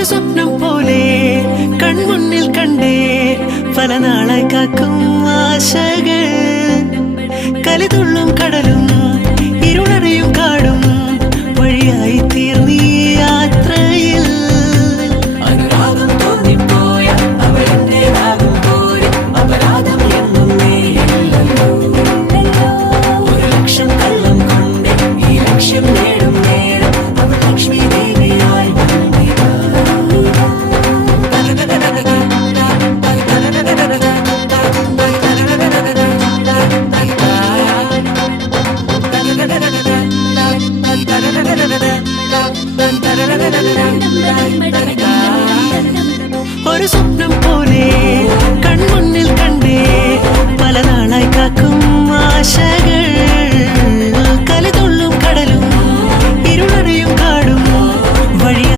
ഒരു സ്വപ്നം പോലെ കൺമുന്നിൽ കണ്ടേ പല നാളായി കാക്കും ആശകൾ കലിതുള്ളും കടലും ഇരുളറിയും കാടും വഴിയായി തീർന്നീ യാത്രയിൽ അനുരാഗം തോന്നിപ്പോയ അവരെന്റേതാകും പോലെ അപരാധം എന്നും നേരില്ലല്ലോ ഒരു ലക്ഷം കള്ളം കൊണ്ട് ഈ ലക്ഷ്യം നേടും നേരം അവൾ ലക്ഷ്മി ദേവിയായി വന്നിതാ ഒരു സ്വപ്നം പോലെ കൺമുന്നിൽ കണ്ടേ പല നാളായി കാക്കും ആശകൾ